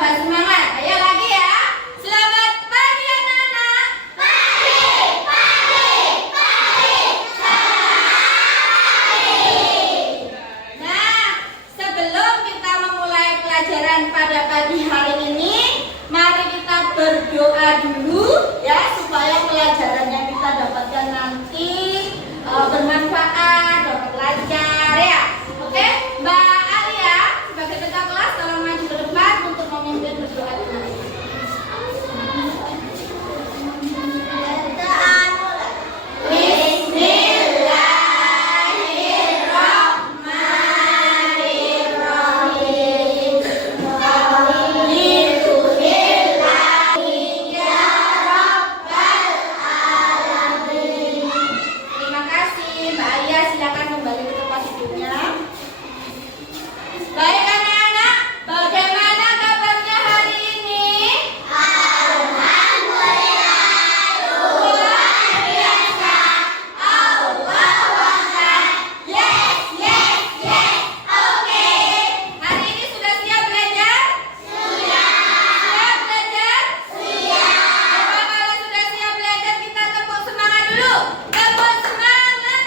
tambah semangat. Ayo lagi ya. Selamat pagi anak-anak. Pagi, pagi, pagi. Nah, sebelum kita memulai pelajaran pada pagi hari ini, mari kita berdoa dulu ya, supaya pelajaran yang kita dapatkan nanti bermanfaat, dapat lancar ya. Oke, Mbak Alia sebagai ketua kelas tolong maju ke depan untuk memimpin berdoa dulu. Baik anak-anak, bagaimana kabarnya hari ini? Alhamdulillah, luar biasa. Allah Akbar. Yes, yes, yes. Oke. Hari ini sudah siap belajar? Sudah. Siap belajar? Siap. Coba kalau sudah siap belajar, kita tepuk semangat dulu. Tepuk semangat.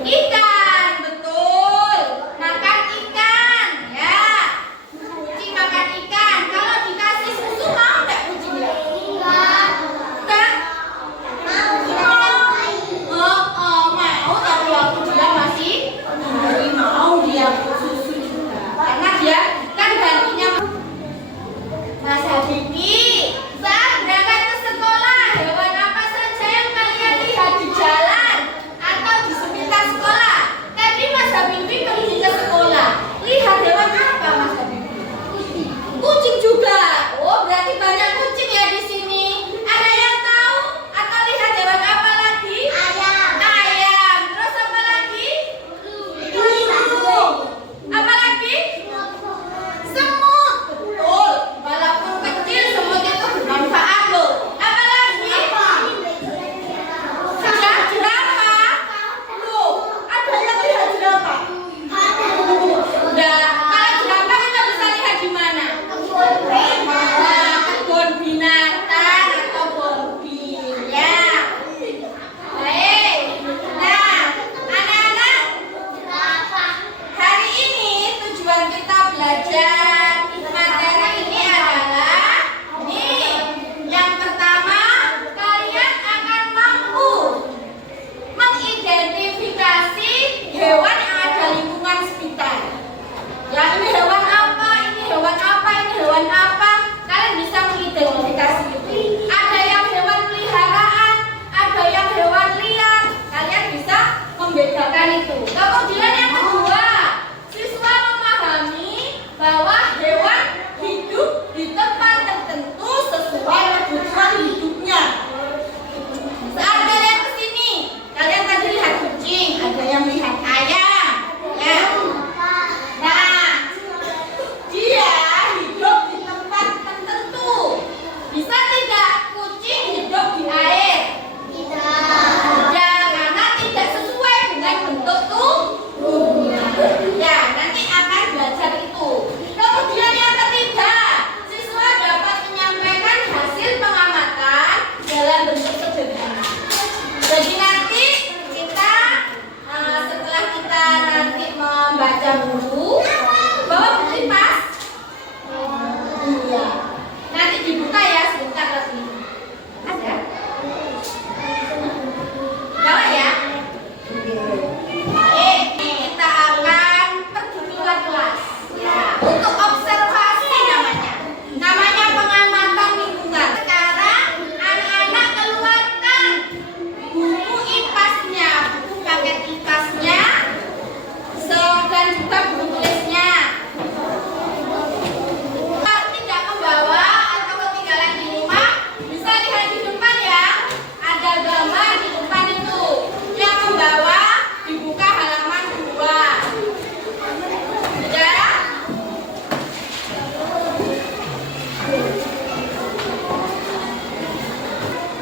Ikan, betul. Makan ikan, ya. Kucing makan ikan. Kalau dikasih susu mau nggak kucing? Enggak. Mau. Tapi waktu dia masih mau dia susu juga. Karena dia kan gantinya Mas Habibie.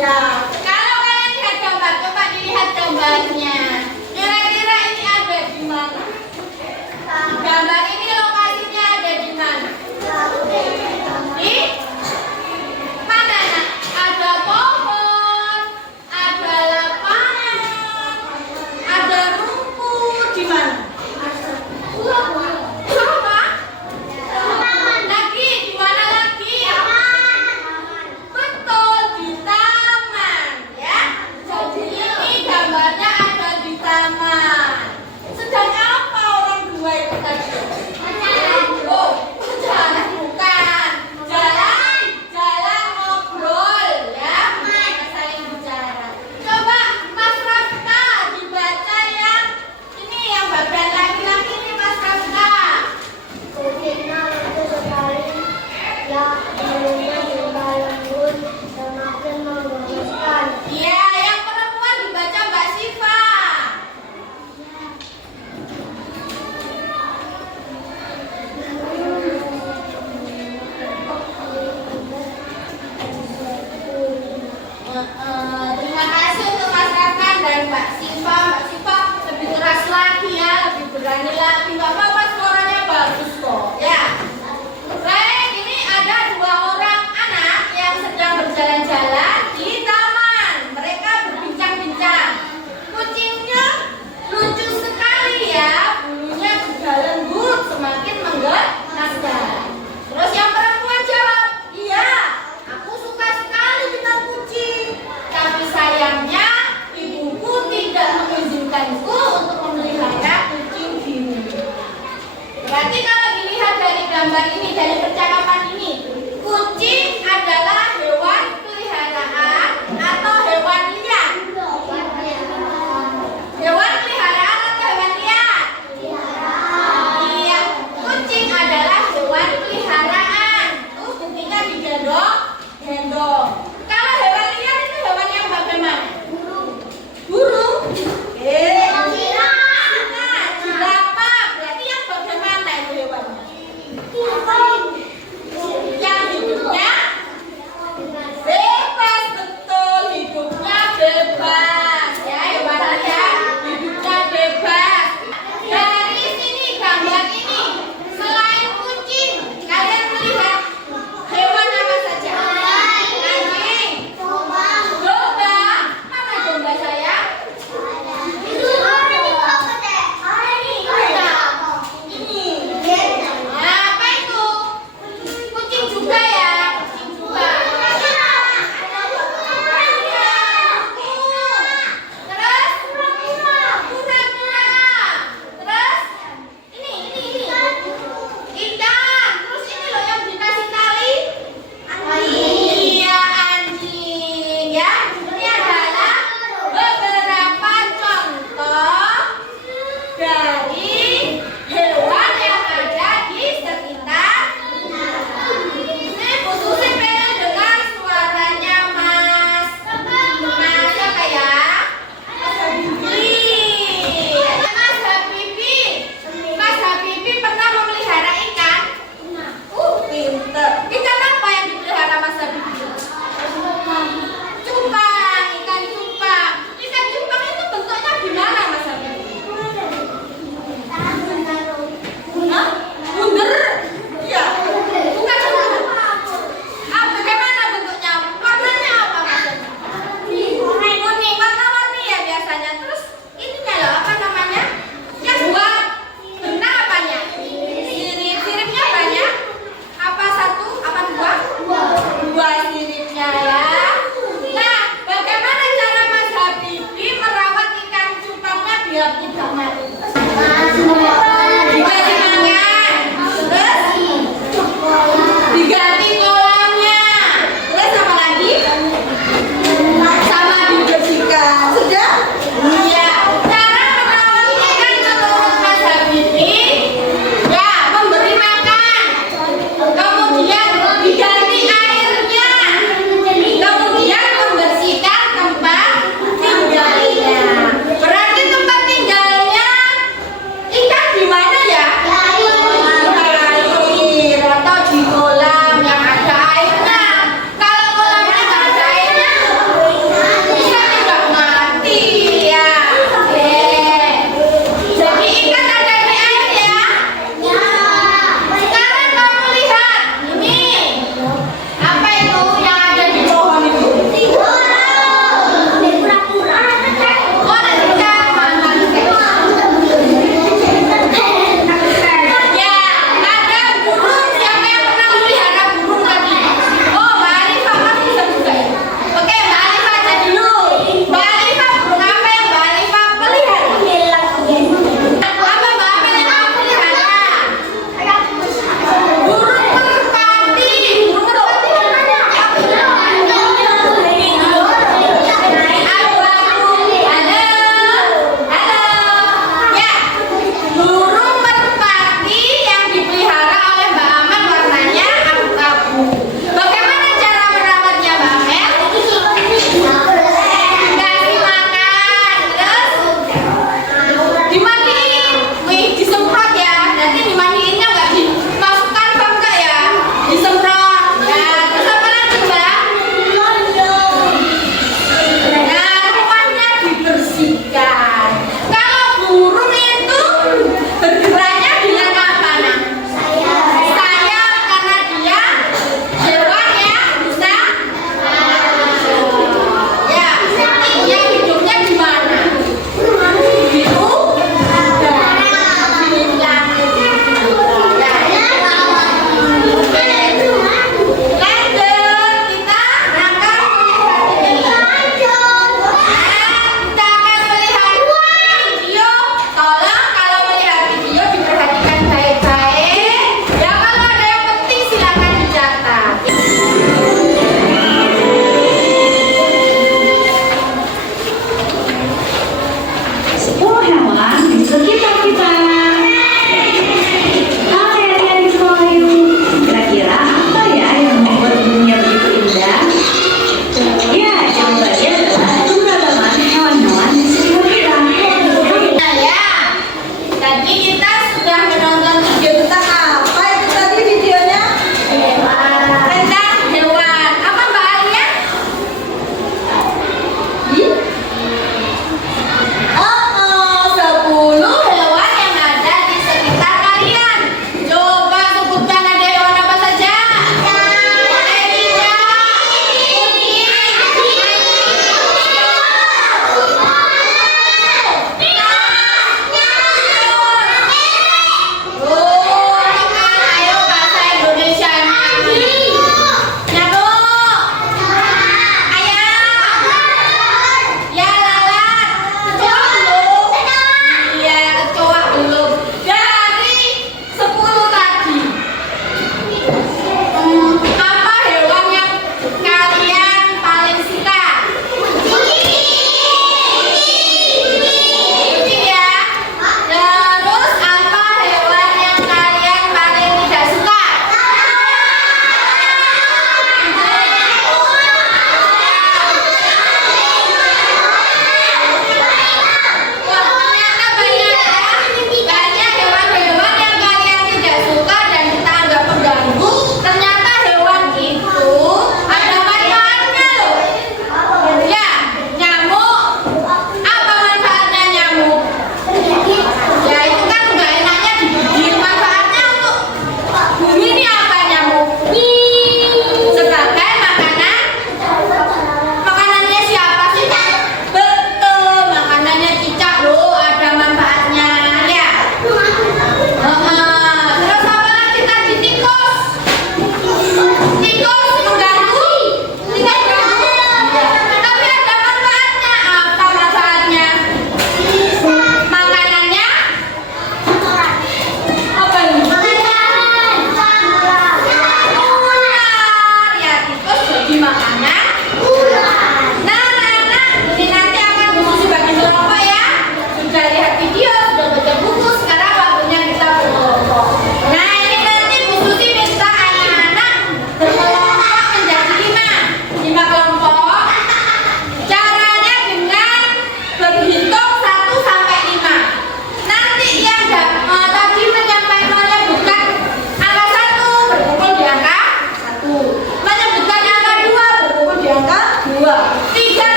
Ya, kalau kalian lihat gambar, coba dilihat gambarnya. Kira-kira ini ada di mana? Gambar ini lokasinya ada di mana? Di mana, Nak? Ada pohon, ada lapangan, ada rumput. Di mana? Apa? Lagi, di mana lagi? Betul, di taman, ya. Jadi ini gambarnya ada di taman. Sedang apa orang dua itu tadi? Oh, jalan bukan. Jalan ngobrol, ya. Saling bicara. Coba Mas Rafka dibaca yang ini, yang bagian laki-laki ini, Mas Rafka. Iya, yang perempuan dibaca Mbak Siva. Terima kasih untuk Mas Rafkan dan Mbak Siva. Mbak Siva lebih keras lagi ya, lebih berani lagi. Mbak Papa suaranya bagus kok, ya. Baik, ini ada dua orang anak yang sedang berjalan-jalan di taman. Mereka berbincang-bincang. Kucingnya lucu sekali ya, bulunya juga lembut, semakin menggemaskan. Terus yang perempuan jawab, iya, aku suka sekali dengan kucing. Tapi sayangnya ibuku tidak mengizinkanku untuk memelihara kucing di rumah. Berarti kalau dilihat dari gambar ini, dari percakapan ini, kucing adalah hewan peliharaan atau hewan liar? Hewan peliharaan atau hewan liar? Iya, kucing adalah hewan peliharaan. Tuh buktinya digendong. Kalau hewan liar itu hewan yang bagaimana? Burung. Jerapah. Berarti yang bagaimana itu hewannya? Yang hidupnya bebas, betul, hidupnya bebas. Ya, hewan liar hidupnya bebas. Dari sini gambar ini, selain kucing, kalian melihat hewan apa saja? Anjing, domba. Mana domba sayang? Apa itu? Kucing juga ya? Kucing juga. Terus kura-kura. Terus ini ikan. Terus ini loh yang dikasih tali. Iya, anjing ya. Ini adalah beberapa contoh dari hewan yang ada di sekitar. Ini Bu Susi pengen dengar suaranya Mas apa ya? Mas Habibi. Mas Habibi pernah memelihara ikan? Pinter. Ikan apa yang dipelihara Mas Habibi? Cupang, ikan cupang. Ikan cupang itu bentuknya gimana Mas Habibi? Hah? Bunder? Iya. Bukan bunder. Bagaimana bentuknya? Warnanya apa Mas Habibi? Kuning, warna-warni ya biasanya. Terus ininya loh, apa namanya? Yang buat benang apanya? Sirip-siripnya banyak? Apa satu? Apa dua? Dua siripnya ya. Nah, bagaimana cara Mas Habibi merawat ikan cupangnya biar tidak mati? Diganti makan. Terus diganti kolamnya. Terus apa lagi? Sama dibersihkan. Sudah? Iya. Cara merawat ikan menurut Mas Habibi, ya memberi makan. Kemudian diganti airnya.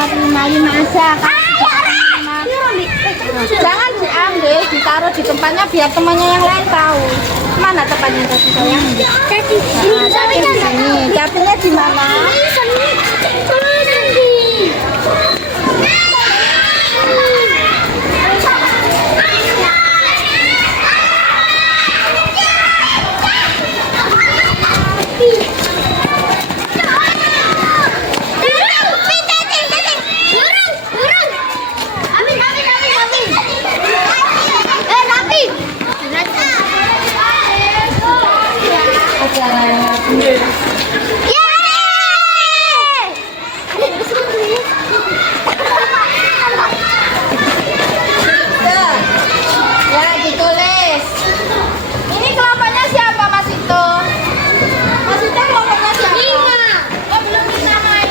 dapat 5 aja. Jangan diambil, ditaruh di tempatnya biar temannya yang lain tahu. Mana tempatnya tadi sayang? Tadi Di sini. Dapurnya di mana? Ya, ditulis. Ini kelompoknya siapa, Mas Ito? Mas Ito kelompoknya siapa? Oh, belum bisa main.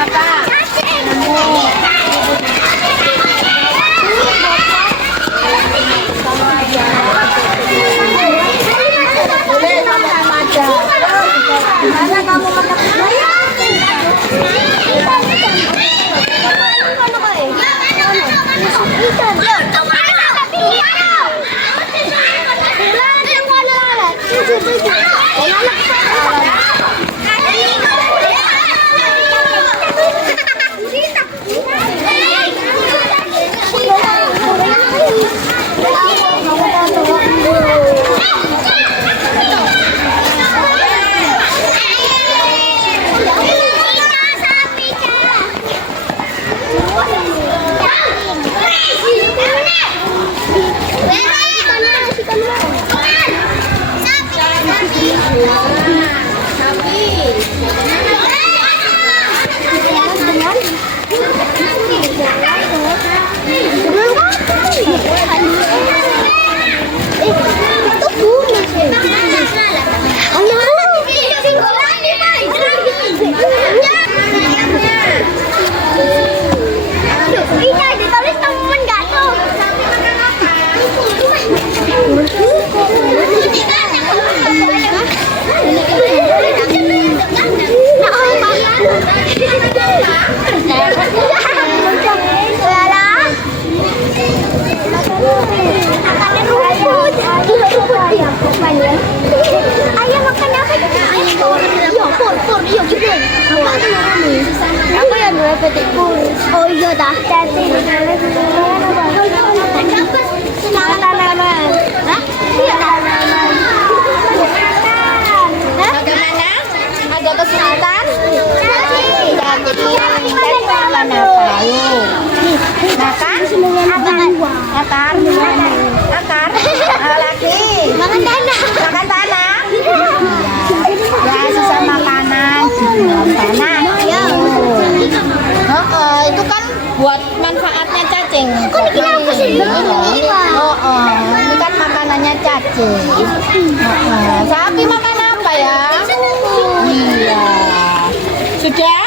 Apa? Boleh sama-sama aja. Mana kamu makan? Ayah makan apa? Iya gitu. Aku yang dua petikku. Oh iya dah. Tanaman. Hah? Iya tanaman. Bagaimana? Ada kesulitan? Makan apa? Akar. Lagi. Makan tanah. Makan tanah. Ya, sisa makanan. Tanah. Ya. Itu kan buat manfaatnya cacing. Kok dikira aku sih? Ini kan makanannya cacing. Sapi makan apa ya? Iya. Sudah?